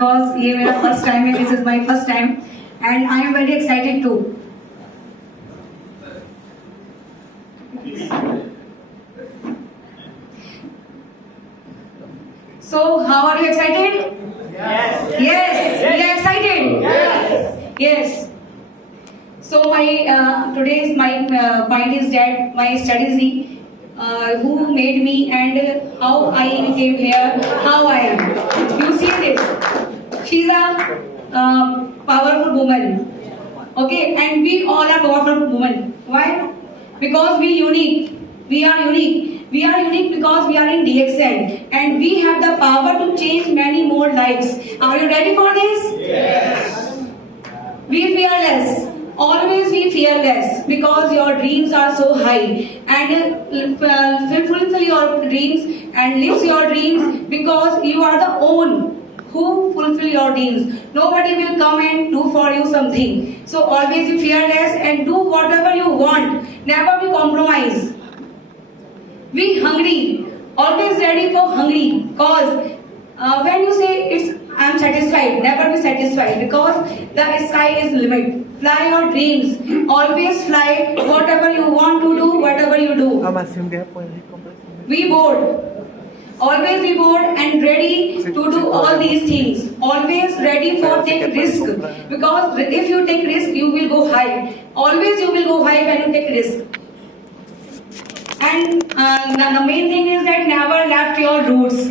because ये मेरा first time है, this is my first time and I am very excited too. So how are you excited? Yes. Yes, we are excited. Yes. Yes. So my today's my point is that my strategy, who made me and how I came here, how I am. You see this? She's a powerful woman. Okay, and we all are powerful women. Why? Because we unique. We are unique. We are unique because we are in DXN and we have the power to change many more lives. Are you ready for this? Yes. Be fearless. Always be fearless because your dreams are so high and fulfill your dreams and live your dreams because you are the one who fulfill your dreams. Nobody will come and do for you something. So always be fearless and do whatever you want. Never be compromised. Be hungry. Always ready for hungry cause when you say I am satisfied, never be satisfied because the sky is limit. Fly your dreams. Always fly. Whatever you want to do, whatever you do. Be bold. Always be bold and ready to do all these things. Always ready for take risk because if you take risk, you will go high. Always you will go high when you take risk. And the main thing is that never left your roots.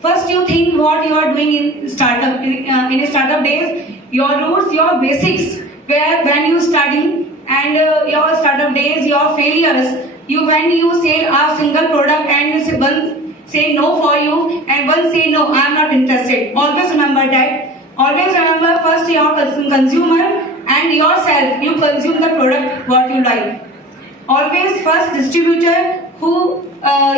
First, you think what you are doing in startup in startup days. Your roots, your basics, where when you study and your startup days, your failures. You when you sell a single product and one say no for you and one say no, I am not interested. Always remember that. Always remember first your consumer and yourself. You consume the product what you like. Always first distributor who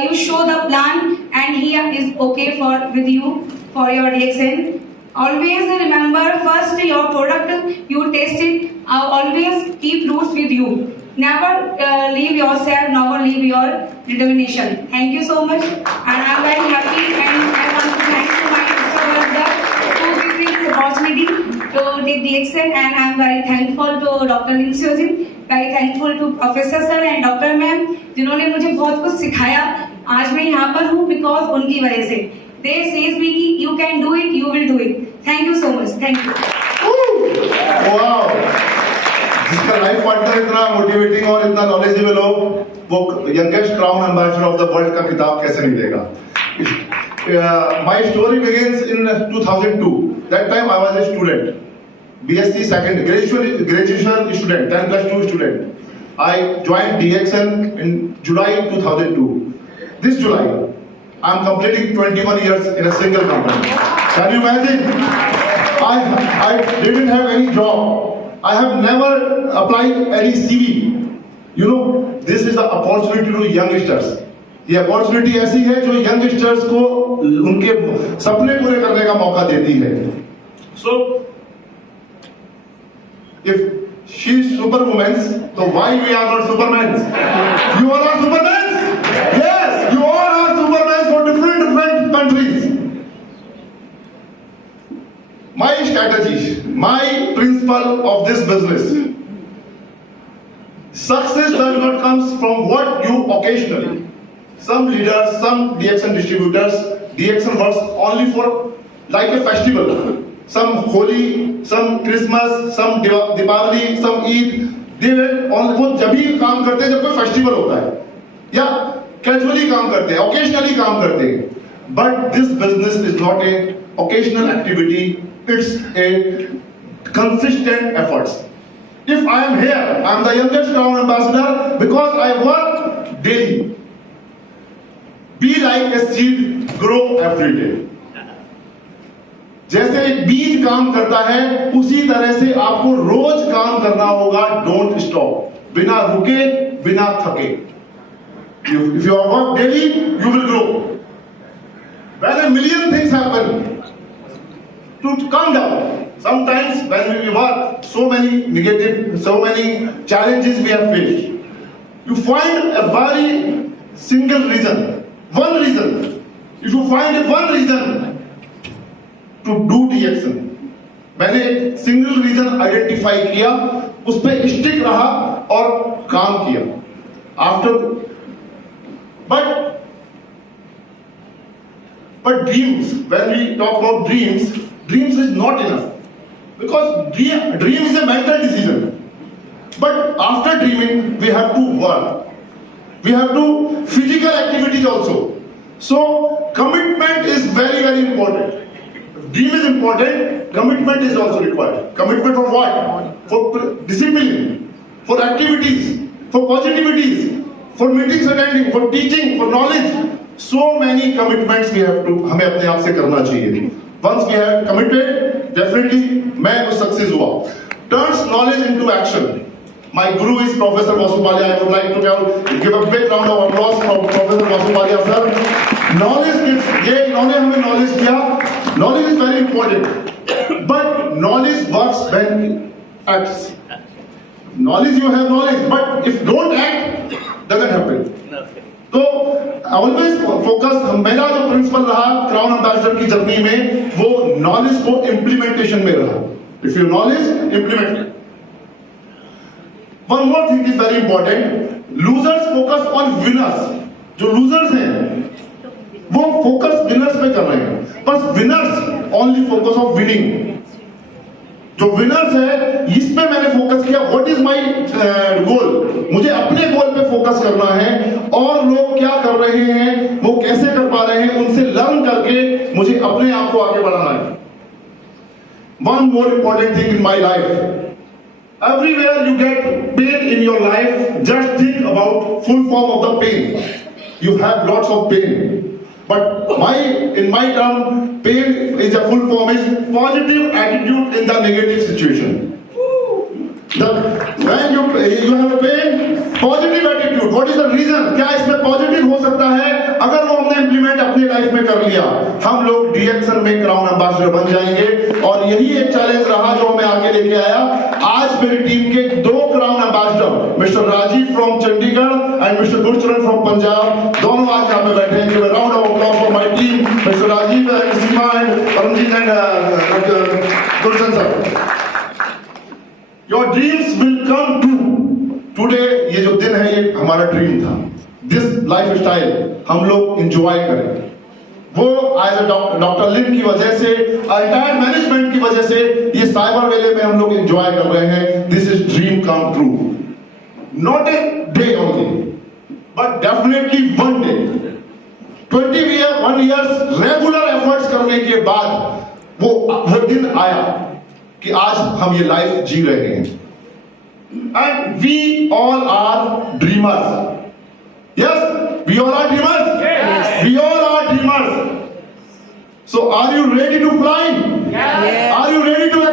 you show the plan and he is okay with you for your DXN. Always remember first your product you test it. Always keep roots with you. Never leave yourself, never leave your determination. Thank you so much and I am very happy and I want to thank to my Mr. who gave me this opportunity to take DXN and I am very thankful to Dr. Lindsay. Very thankful to Professor Sir and Dr. Ma'am जिन्होंने मुझे बहुत कुछ सिखाया. आज मैं यहाँ पर हूँ because उनकी वजह से. They says me कि you can do it, you will do it. Thank you so much. Thank you. Wow. जिसका लाइफ पार्टनर इतना मोटिवेटिंग और इतना नॉलेजेबल हो, वो youngest crown ambassador of the world का खिताब कैसे नहीं देगा? My story begins in 2002. That time I was a student. BSc second graduation student, 10 plus 2 student. I joined DXN in July 2002. This July, I am completing 21 years in a single company. Can you imagine? I didn't have any job. I have never applied any CV. You know, this is the opportunity to youngsters. ये opportunity ऐसी है जो youngsters को उनके सपने पूरे करने का मौका देती है. So, if she is superwoman, so why we are not supermen? You all are supermen? Yes, you all are supermen for different countries. My strategy, my principle of this business. Success does not come from what you occasionally. Some leaders, some DXN distributors, DXN works only for like a festival. Some Holi, some Christmas, some Diwali, some Eid. They वो जब भी काम करते हैं जब कोई festival होता है या कैजुअली काम करते हैं, occasionally काम करते हैं. But this business is not a occasional activity. It's a consistent efforts. If I am here, I am the youngest crown ambassador because I work daily. Be like a seed, grow every day. जैसे एक बीज काम करता है उसी तरह से आपको रोज काम करना होगा. Don't stop. बिना रुके, बिना थके. If you work daily, you will grow. When a million things happen, to calm down. Sometimes when we work, so many negative, so many challenges we have faced. You find a very single reason. One reason. If you find one reason to do DXN. मैंने एक single reason identify किया, उस पर stick रहा और काम किया. After but dreams, when we talk about dreams is not enough, because dream is a mental decision. But after dreaming we have to work, we have to physical activities also. So commitment is very, very important. Dream is important, commitment is also required. Commitment for what? For discipline, for activities, for positivities, for meetings attending, for teaching, for knowledge. So many commitments we have to, हमें अपने आप से करना चाहिए. Once we have committed, definitely मैं उस success हुआ. Turns knowledge into action. My guru is Professor Vasupalia. I would like to give a big round of applause for Professor Vasupalia sir. Knowledge gives, ये इन्होंने हमें knowledge दिया. Knowledge is very important, but knowledge works when it acts. Knowledge, you have knowledge, but if don't act, doesn't happen. तो always focus मेरा जो principal रहा crown ambassador की journey में, वो नॉलेज को इम्प्लीमेंटेशन में रहा. If you knowledge implement. One more thing is very important. Losers focus on winners. जो लूजर्स हैं वो फोकस विनर्स पे कर रहे हैं, पर winners only focus on winning. जो विनर्स है इस पे मैंने फोकस किया. What is my goal? मुझे अपने गोल पे फोकस करना है, और लोग क्या कर रहे हैं, वो कैसे कर पा रहे हैं, उनसे लर्न करके मुझे अपने आप को आगे बढ़ाना है. One more important thing in my life. Everywhere you get pain in your life, just think about full form of the pain. You have lots of pain, but in my term, pain is a full form is positive attitude in the negative situation. When you have a pain, positive attitude. What is the reason? क्या इसमें positive हो सकता है? अगर वो हमने implement अपनी life में कर लिया, हम लोग DXN में क्राउन एम्बेसडर बन जाएंगे. और यही एक चैलेंज रहा जो हमें आगे लेके आया. आज मेरी टीम के 2 crown ambassador, mister Rajeev from Chandigarh and mister Gurcharan from Punjab, दोनों आज यहाँ पे बैठे हैं. Give a round of applause for my team, mister Rajeev and Seema and Paramjeet and Gurcharan sir. Your dreams will come true. Today ये जो दिन है ये हमारा ड्रीम था. This lifestyle हम लोग enjoy करें. वो आज डॉक्टर लिन की वजह से, एंटायर मैनेजमेंट की वजह से ये साइबर वेले में हम लोग enjoy कर रहे हैं. This is dream come true. Not a day only, but definitely one day. 1 years regular efforts करने के बाद वो दिन आया कि आज हम ये लाइफ जी रहे हैं. And we all are dreamers. Yes, we all are dreamers. Yes. We all are dreamers. So are you ready to fly? Yes. Are you ready to